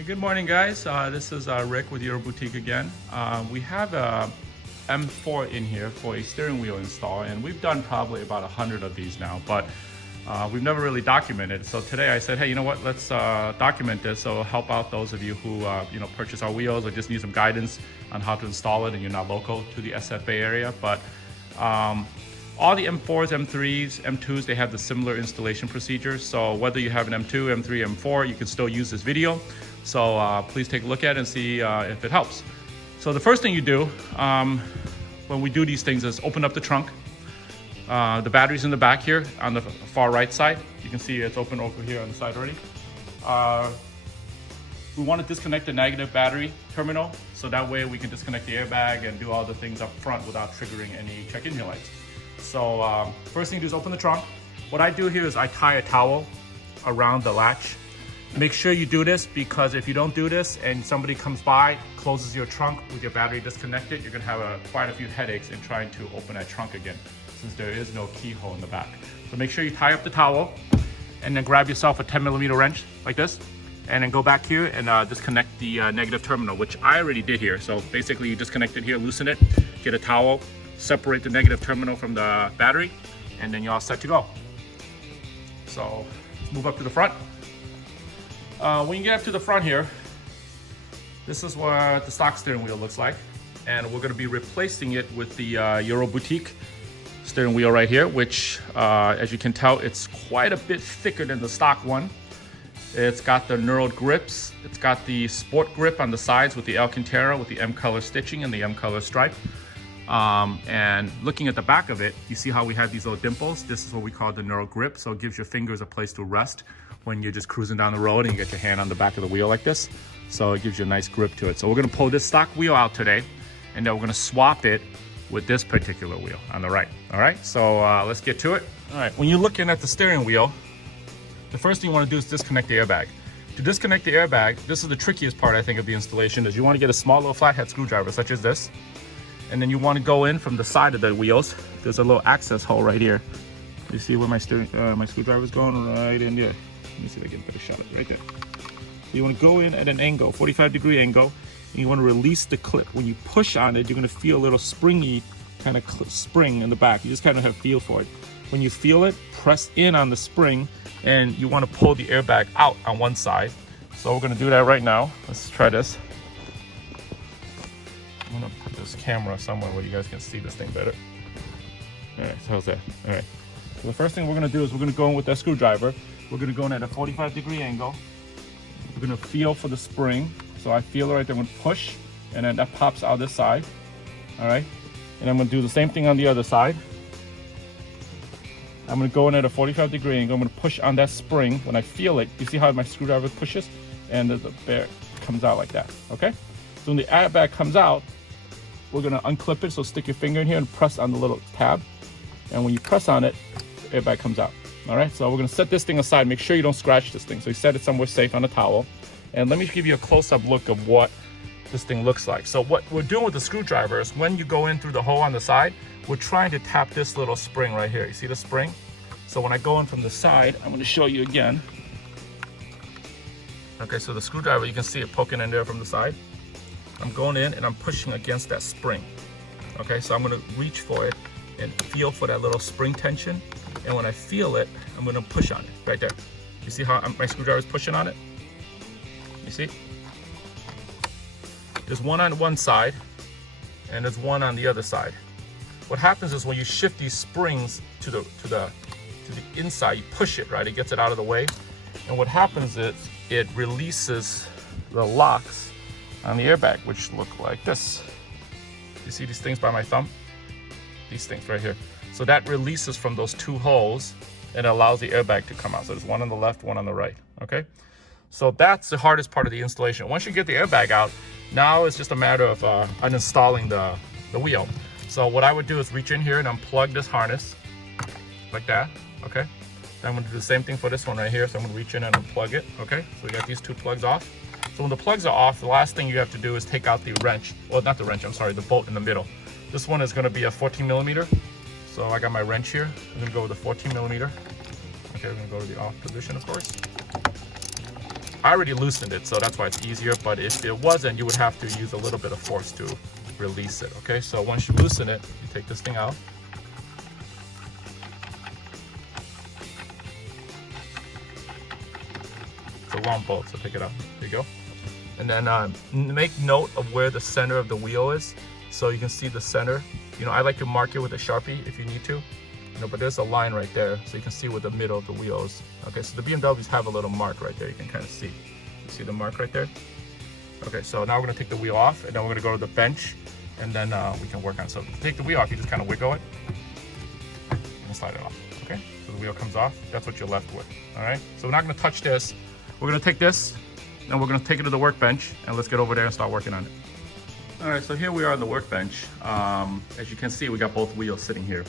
Hey, good morning, guys. This is Rick with Euroboutique again. We have a M4 in here for a steering wheel install, and we've done probably about 100 of these now, but we've never really documented. So today I said, hey, you know what? Let's document this, so help out those of you who purchase our wheels or just need some guidance on how to install it, and you're not local to the SFA area. But all the M4s, M3s, M2s, they have the similar installation procedures. So whether you have an M2, M3, M4, you can still use this video. So please take a look at it and see if it helps. So the first thing you do when we do these things is open up the trunk. The battery's in the back here on the far right side. You can see it's open over here on the side already. We want to disconnect the negative battery terminal, so that way we can disconnect the airbag and do all the things up front without triggering any check engine lights. So first thing you do is open the trunk. What I do here is I tie a towel around the latch. Make sure you do this, because if you don't do this and somebody comes by, closes your trunk with your battery disconnected, you're gonna have quite a few headaches in trying to open that trunk again, since there is no keyhole in the back. So make sure you tie up the towel and then grab yourself a 10mm wrench like this, and then go back here and disconnect the negative terminal, which I already did here. So basically you disconnect it here, loosen it, get a towel, separate the negative terminal from the battery, and then you're all set to go. So let's move up to the front. When you get up to the front here, this is what the stock steering wheel looks like. And we're gonna be replacing it with the Euroboutique steering wheel right here, which as you can tell, it's quite a bit thicker than the stock one. It's got the knurled grips. It's got the sport grip on the sides with the Alcantara, with the M color stitching and the M color stripe. And looking at the back of it, you see how we have these little dimples? This is what we call the knurled grip. So it gives your fingers a place to rest when you're just cruising down the road and you get your hand on the back of the wheel like this. So it gives you a nice grip to it. So we're gonna pull this stock wheel out today, and then we're gonna swap it with this particular wheel on the right. All right, so let's get to it. All right, when you're looking at the steering wheel, the first thing you wanna do is disconnect the airbag. To disconnect the airbag, this is the trickiest part, I think, of the installation, is you wanna get a small little flathead screwdriver such as this, and then you wanna go in from the side of the wheels. There's a little access hole right here. You see where my screwdriver is going? Right in there. Let me see if I get a better shot of it, right there. So you want to go in at an angle, 45-degree angle, and you want to release the clip. When you push on it, you're going to feel a little springy kind of spring in the back. You just kind of have feel for it. When you feel it, press in on the spring, and you want to pull the airbag out on one side. So we're going to do that right now. Let's try this. I'm going to put this camera somewhere where you guys can see this thing better. All right, so how's that? All right. So the first thing we're going to do is we're going to go in with that screwdriver. We're gonna go in at a 45-degree angle. We're gonna feel for the spring. So I feel it right there, I'm gonna push, and then that pops out this side. All right, and I'm gonna do the same thing on the other side. I'm gonna go in at a 45-degree angle. I'm gonna push on that spring. When I feel it, you see how my screwdriver pushes? And the bear comes out like that, okay? So when the airbag comes out, we're gonna unclip it. So stick your finger in here and press on the little tab. And when you press on it, the airbag comes out. All right, so we're gonna set this thing aside. Make sure you don't scratch this thing. So you set it somewhere safe on a towel. And let me give you a close-up look of what this thing looks like. So what we're doing with the screwdriver is when you go in through the hole on the side, we're trying to tap this little spring right here. You see the spring? So when I go in from the side, I'm gonna show you again. Okay, so the screwdriver, you can see it poking in there from the side. I'm going in and I'm pushing against that spring. Okay, so I'm gonna reach for it and feel for that little spring tension. And when I feel it, I'm gonna push on it right there. You see how my screwdriver is pushing on it? You see? There's one on one side and there's one on the other side. What happens is when you shift these springs to the inside, you push it, right? It gets it out of the way. And what happens is it releases the locks on the airbag, which look like this. You see these things by my thumb? These things right here. So that releases from those two holes and allows the airbag to come out. So there's one on the left, one on the right, okay? So that's the hardest part of the installation. Once you get the airbag out, now it's just a matter of uninstalling the wheel. So what I would do is reach in here and unplug this harness like that, okay? Then I'm gonna do the same thing for this one right here. So I'm gonna reach in and unplug it, okay? So we got these two plugs off. So when the plugs are off, the last thing you have to do is take out the wrench. Well, not the wrench, I'm sorry, the bolt in the middle. This one is gonna be a 14mm. So I got my wrench here. I'm gonna go with a 14mm. Okay, we're gonna go to the off position, of course. I already loosened it, so that's why it's easier, but if it wasn't, you would have to use a little bit of force to release it, okay? So once you loosen it, you take this thing out. It's a long bolt, so take it out. There you go. And then make note of where the center of the wheel is, so you can see the center. You know, I like to mark it with a Sharpie if you need to. You know, but there's a line right there, so you can see where the middle of the wheel is. Okay, so the BMWs have a little mark right there. You can kind of see. You see the mark right there? Okay, so now we're gonna take the wheel off, and then we're gonna go to the bench, and then we can work on it. So to take the wheel off, you just kind of wiggle it and slide it off. Okay, so the wheel comes off. That's what you're left with. All right. So we're not gonna touch this. We're gonna take this, and we're gonna take it to the workbench, and let's get over there and start working on it. All right, so here we are on the workbench. As you can see, we got both wheels sitting here.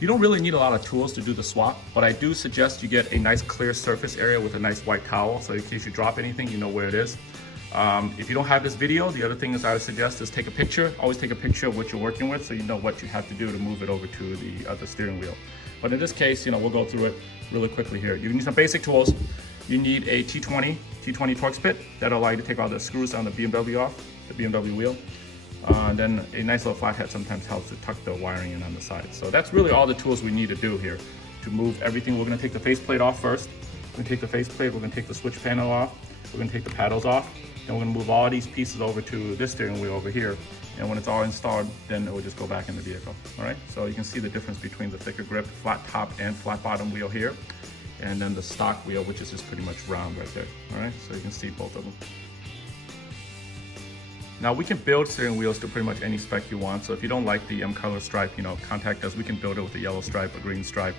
You don't really need a lot of tools to do the swap, but I do suggest you get a nice clear surface area with a nice white towel, so in case you drop anything, you know where it is. If you don't have this video, the other thing is I would suggest is take a picture. Always take a picture of what you're working with, so you know what you have to do to move it over to the other steering wheel. But in this case, you know, we'll go through it really quickly here. You need some basic tools. You need a T20 Torx bit that'll allow you to take all the screws on the BMW off, the BMW wheel. And then a nice little flathead sometimes helps to tuck the wiring in on the side. So that's really all the tools we need to do here to move everything. We're gonna take the faceplate off first. We're gonna take the faceplate, we're gonna take the switch panel off, we're gonna take the paddles off, then we're gonna move all these pieces over to this steering wheel over here. And when it's all installed, then it will just go back in the vehicle, all right? So you can see the difference between the thicker grip, flat top and flat bottom wheel here, and then the stock wheel, which is just pretty much round right there, all right? So you can see both of them. Now we can build steering wheels to pretty much any spec you want. So if you don't like the color stripe, you know, contact us. We can build it with a yellow stripe, a green stripe.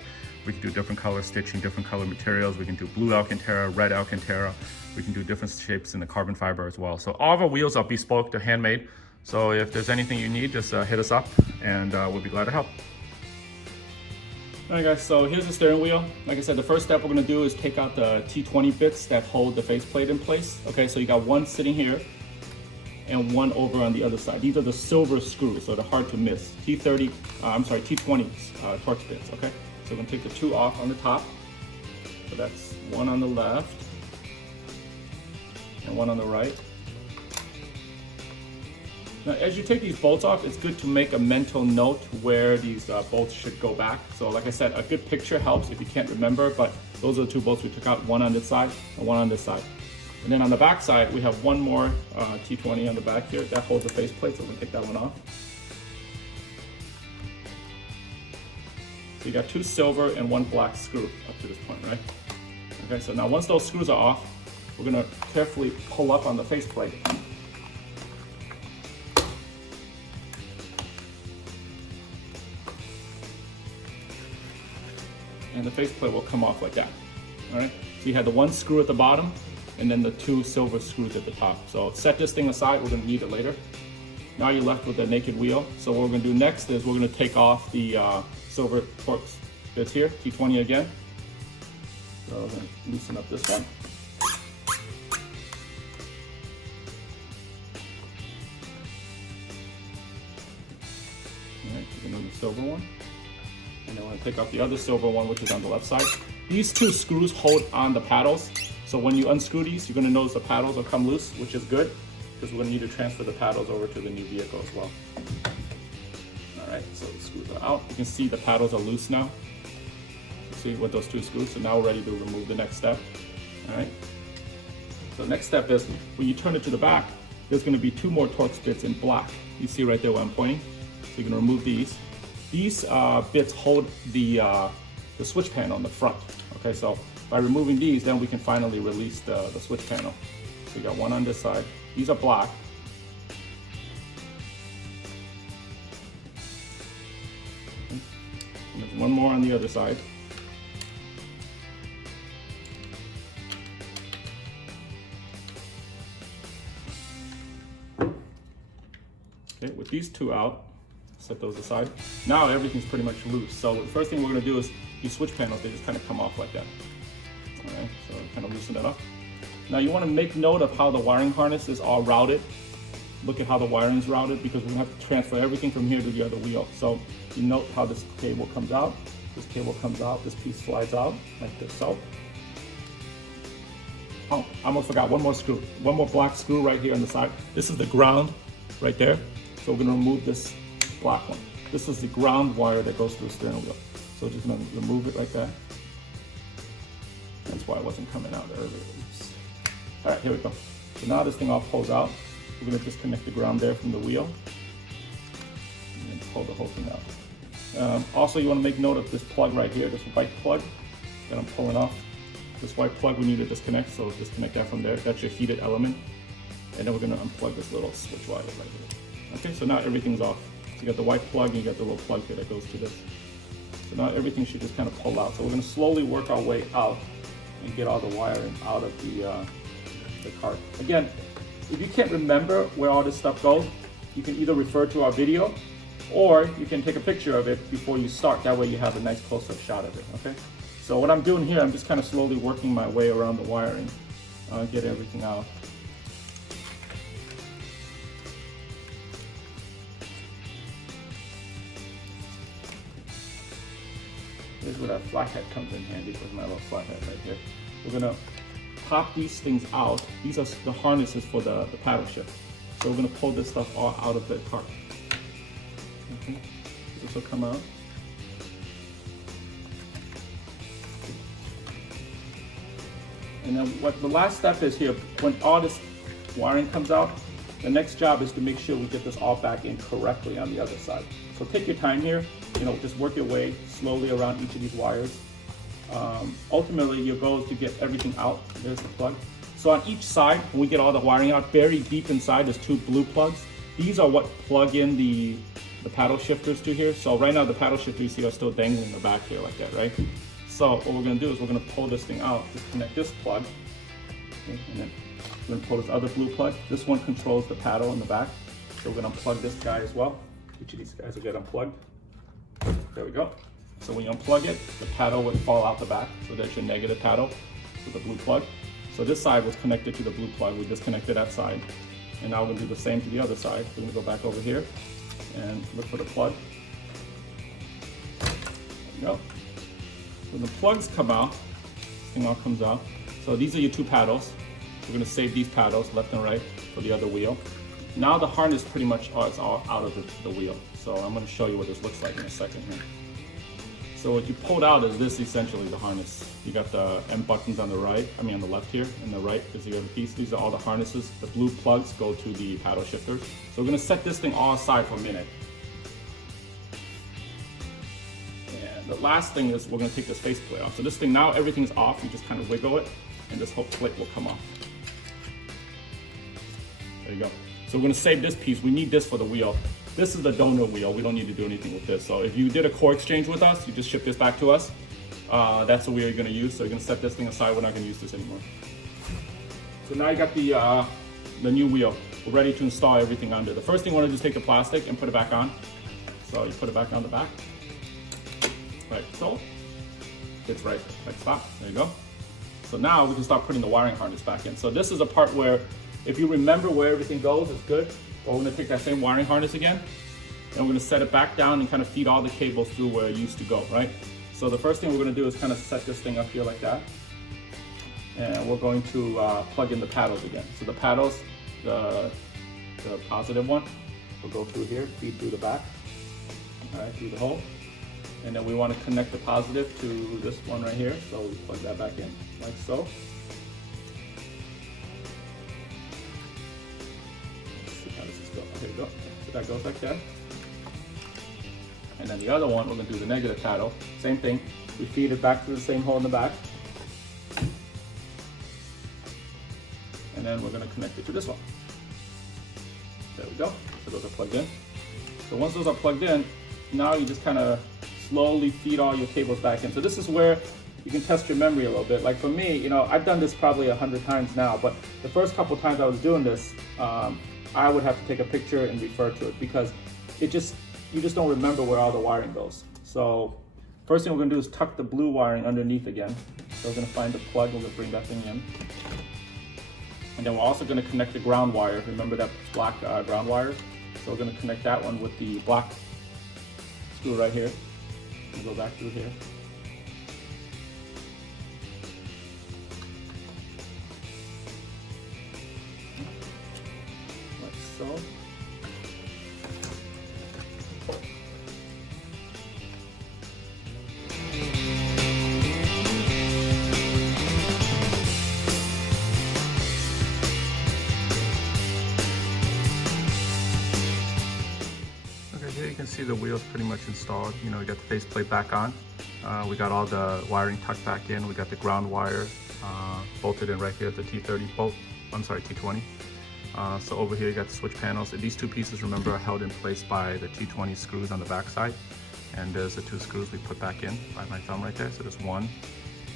We can do different color stitching, different color materials. We can do blue Alcantara, red Alcantara. We can do different shapes in the carbon fiber as well. So all of our wheels are bespoke, they're handmade. So if there's anything you need, just hit us up and we'll be glad to help. All right guys, so here's the steering wheel. Like I said, the first step we're gonna do is take out the T20 bits that hold the faceplate in place. Okay, so you got one sitting here and one over on the other side. These are the silver screws, so they're hard to miss. T20 Torx bits, okay? So we're gonna take the two off on the top. So that's one on the left and one on the right. Now, as you take these bolts off, it's good to make a mental note where these bolts should go back. So like I said, a good picture helps if you can't remember, but those are the two bolts we took out, one on this side and one on this side. And then on the back side, we have one more T20 on the back here. That holds the faceplate, so we'll take that one off. So you got two silver and one black screw up to this point, right? Okay, so now once those screws are off, we're gonna carefully pull up on the faceplate. And the faceplate will come off like that, all right? So you had the one screw at the bottom, and then the two silver screws at the top. So set this thing aside, we're gonna need it later. Now you're left with a naked wheel. So what we're gonna do next is we're gonna take off the silver Torx bits here, T20 again. So I'm gonna loosen up this one. All right, we're gonna do the silver one. And then we're gonna take off the other silver one, which is on the left side. These two screws hold on the paddles. So when you unscrew these, you're gonna notice the paddles will come loose, which is good, because we're gonna need to transfer the paddles over to the new vehicle as well. All right, so the screws are out. You can see the paddles are loose now. You see with those two screws, so now we're ready to remove the next step. All right, so the next step is when you turn it to the back, there's gonna be two more Torx bits in black. You see right there where I'm pointing? So you're gonna remove these. These bits hold the switch panel on the front. Okay, so by removing these, then we can finally release the switch panel. So you got one on this side. These are black. Okay. And there's one more on the other side. Okay, with these two out, set those aside. Now everything's pretty much loose. So the first thing we're gonna do is these switch panels, they just kind of come off like that. All right, so kind of loosen that up. Now you want to make note of how the wiring harness is all routed. Look at how the wiring is routed, because we're gonna have to transfer everything from here to the other wheel. So you note how this cable comes out, this cable comes out, this piece slides out like this, so. Oh, I almost forgot one more screw. One more black screw right here on the side. This is the ground right there. So we're gonna remove this black one. This is the ground wire that goes through the steering wheel. So just gonna remove it like that. That's why it wasn't coming out earlier. Oops. All right, here we go. So now this thing all pulls out. We're gonna disconnect the ground there from the wheel and then pull the whole thing out. Also, you wanna make note of this plug right here, this white plug that I'm pulling off. This white plug we need to disconnect, so disconnect that from there. That's your heated element. And then we're gonna unplug this little switch wire right here. Okay, so now everything's off. So you got the white plug and you got the little plug here that goes to this. So now everything should just kind of pull out. So we're gonna slowly work our way out and get all the wiring out of the cart. Again, if you can't remember where all this stuff goes, you can either refer to our video or you can take a picture of it before you start. That way you have a nice close-up shot of it, okay? So what I'm doing here, I'm just kind of slowly working my way around the wiring, get everything out. Here's where that flathead comes in handy, with my little flathead right here. We're gonna pop these things out. These are the harnesses for the paddle shift. So we're gonna pull this stuff all out of the cart. Okay. This will come out. And then what the last step is here, when all this wiring comes out, the next job is to make sure we get this all back in correctly on the other side. So take your time here, just work your way slowly around each of these wires. Ultimately, your goal is to get everything out. There's the plug. So on each side, when we get all the wiring out, buried deep inside, there's two blue plugs. These are what plug in the paddle shifters to here. So right now, the paddle shifter you see are still dangling in the back here like that, right? So what we're gonna do is we're gonna pull this thing out, disconnect this plug, okay, and then we're gonna pull this other blue plug. This one controls the paddle in the back. So we're gonna unplug this guy as well. Each of these guys will get unplugged. There we go. So when you unplug it, the paddle would fall out the back. So that's your negative paddle with the blue plug. So this side was connected to the blue plug. We disconnected that side. And now we're gonna do the same to the other side. We're gonna go back over here and look for the plug. There we go. When the plugs come out, this thing all comes out. So these are your two paddles. We're gonna save these paddles, left and right, for the other wheel. Now the harness pretty much is all out of the wheel. So I'm gonna show you what this looks like in a second here. So what you pulled out is this, essentially the harness. You got the M buttons on the right, on the left here, and the right is the other piece. These are all the harnesses. The blue plugs go to the paddle shifters. So we're gonna set this thing all aside for a minute. The last thing is we're gonna take this faceplate off. So this thing, now everything's off, you just kind of wiggle it, and this whole plate will come off. There you go. So we're gonna save this piece. We need this for the wheel. This is the donor wheel. We don't need to do anything with this. So if you did a core exchange with us, you just ship this back to us. That's the wheel you're gonna use. So you're gonna set this thing aside. We're not gonna use this anymore. So now you got the new wheel. We're ready to install everything under. The first thing we wanna do is take the plastic and put it back on. So you put it back on the back. Right, so fits right spot. There you go. So now we can start putting the wiring harness back in. So this is a part where, if you remember where everything goes, it's good. But we're gonna take that same wiring harness again, and we're gonna set it back down and kind of feed all the cables through where it used to go, right? So the first thing we're gonna do is kind of set this thing up here like that. And we're going to plug in the paddles again. So the paddles, the positive one, will go through here, feed through the back, all right, through the hole. And then we want to connect the positive to this one right here. So we plug that back in, like so. Let's see how does this go? Here we go. So that goes like that. And then the other one, we're going to do the negative paddle. Same thing. We feed it back through the same hole in the back. And then we're going to connect it to this one. There we go. So those are plugged in. So once those are plugged in, now you just kind of slowly feed all your cables back in. So this is where you can test your memory a little bit. Like for me, I've done this probably 100 times now, but the first couple times I was doing this, I would have to take a picture and refer to it because you just don't remember where all the wiring goes. So first thing we're gonna do is tuck the blue wiring underneath again. So we're gonna find the plug, we're gonna bring that thing in. And then we're also gonna connect the ground wire. Remember that black ground wire? So we're gonna connect that one with the black screw right here. And go back through here. see the wheels pretty much installed. You know, we got the faceplate back on. We got all the wiring tucked back in. We got the ground wire bolted in right here at the T30 bolt. I'm sorry, T20. So over here you got the switch panels. These two pieces, remember, are held in place by the T20 screws on the back side. And there's the two screws we put back in by my thumb right there. So there's one,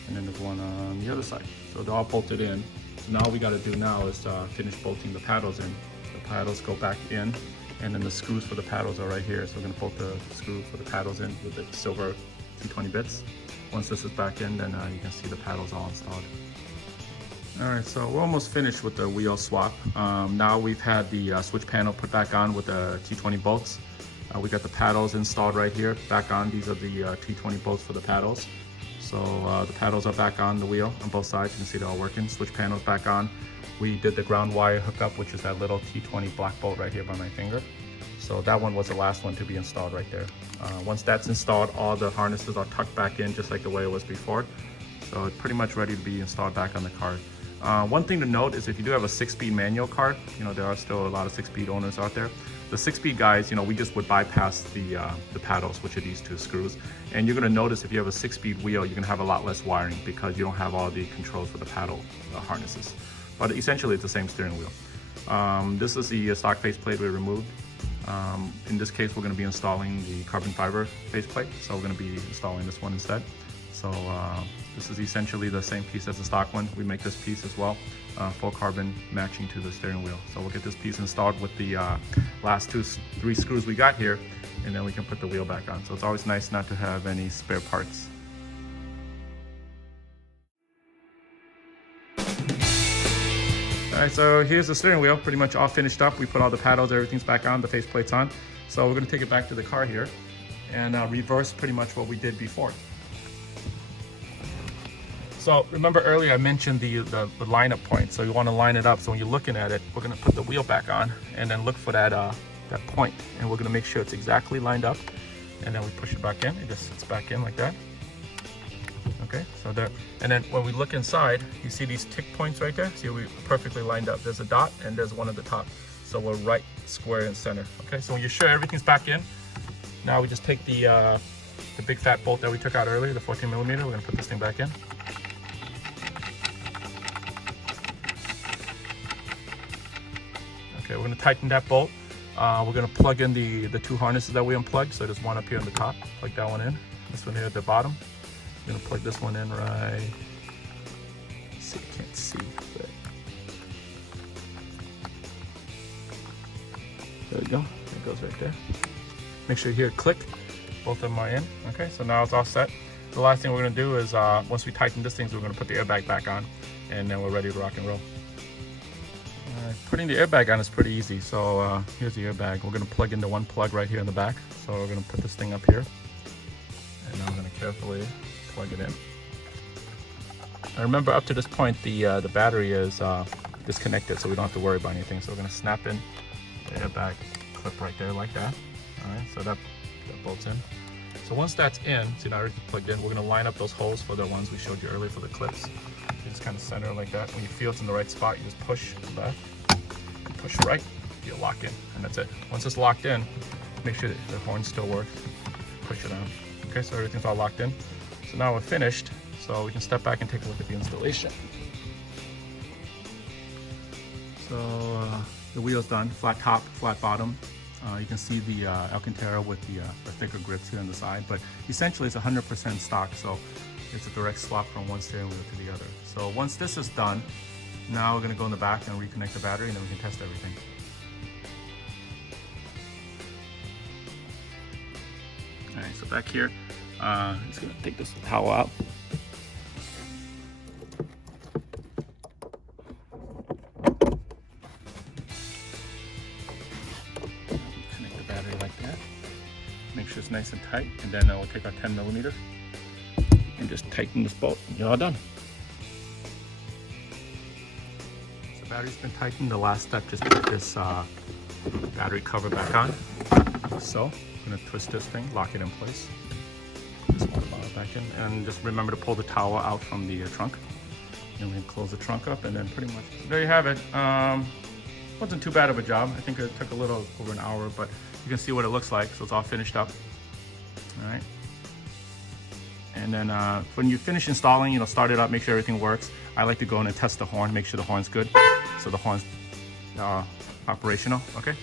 and then there's one on the other side. So they're all bolted in. So now all we got to do now is finish bolting the paddles in. The paddles go back in, and then the screws for the paddles are right here. So we're going to bolt the screws for the paddles in with the silver T20 bits. Once this is back in, then you can see the paddles all installed. All right, so we're almost finished with the wheel swap. Now we've had the switch panel put back on with the T20 bolts. We got the paddles installed right here, back on. These are the T20 bolts for the paddles. So the paddles are back on the wheel on both sides. You can see they're all working. Switch panels back on. We did the ground wire hookup, which is that little T20 black bolt right here by my finger. So that one was the last one to be installed right there. Once that's installed, all the harnesses are tucked back in just like the way it was before. So it's pretty much ready to be installed back on the car. One thing to note is if you do have a 6-speed manual car, you know, there are still a lot of 6-speed owners out there. The 6-speed guys, you know, we just would bypass the paddles, which are these two screws. And you're gonna notice if you have a 6-speed wheel, you're gonna have a lot less wiring because you don't have all the controls for the paddle harnesses. But essentially it's the same steering wheel. This is the stock faceplate we removed. In this case, we're gonna be installing the carbon fiber faceplate. So we're gonna be installing this one instead. So this is essentially the same piece as the stock one. We make this piece as well, full carbon matching to the steering wheel. So we'll get this piece installed with the last 3 screws we got here, and then we can put the wheel back on. So it's always nice not to have any spare parts. All right, so here's the steering wheel, pretty much all finished up. We put all the paddles, everything's back on, the faceplate's on. So we're gonna take it back to the car here and reverse pretty much what we did before. So remember earlier I mentioned the lineup point. So you want to line it up. So when you're looking at it, we're going to put the wheel back on and then look for that point. And we're going to make sure it's exactly lined up. And then we push it back in. It just sits back in like that. Okay, so there. And then when we look inside, you see these tick points right there? See, we're perfectly lined up. There's a dot and there's one at the top. So we're right square in center. Okay, so when you're sure everything's back in, now we just take the big fat bolt that we took out earlier, the 14mm. We're going to put this thing back in. Okay, we're going to tighten that bolt. We're going to plug in the 2 harnesses that we unplugged. So there's one up here on the top. Plug that one in. This one here at the bottom. We're going to plug this one in right. See, I can't see. But there we go. It goes right there. Make sure you hear it click. Both of them are in. Okay, so now it's all set. The last thing we're going to do is once we tighten this thing, we're going to put the airbag back on, and then we're ready to rock and roll. Putting the airbag on is pretty easy. So here's the airbag. We're going to plug in the one plug right here in the back. So we're going to put this thing up here, and now I'm going to carefully plug it in. And remember, up to this point, the battery is disconnected, so we don't have to worry about anything. So we're going to snap in the airbag clip right there like that. All right, so that bolts in. So once that's in, see now everything's plugged in, we're going to line up those holes for the ones we showed you earlier for the clips. You just kind of center it like that. When you feel it's in the right spot, you just push left, push right, you lock in, and that's it. Once it's locked in, make sure that the horn still works. Push it on. Okay, so everything's all locked in. So now we're finished, so we can step back and take a look at the installation. So the wheel's done, flat top, flat bottom. You can see the Alcantara with the thicker grips here on the side, but essentially it's 100% stock, so it's a direct swap from one steering wheel to the other. So once this is done, now we're going to go in the back and reconnect the battery, and then we can test everything. All right, so back here, I'm just going to take this towel out. Connect the battery like that. Make sure it's nice and tight, and then we'll take our 10mm and just tighten this bolt, and you're all done. So the battery's been tightened. The last step, just put this battery cover back on. So I'm gonna twist this thing, lock it in place. Just put it back in, and just remember to pull the towel out from the trunk. And we can close the trunk up, and then pretty much there you have it. Wasn't too bad of a job. I think it took a little over an hour, but You can see what it looks like. So it's all finished up. All right. And then when you finish installing, you know, start it up, make sure everything works. I like to go in and test the horn, make sure the horn's good. So the horn's operational, okay?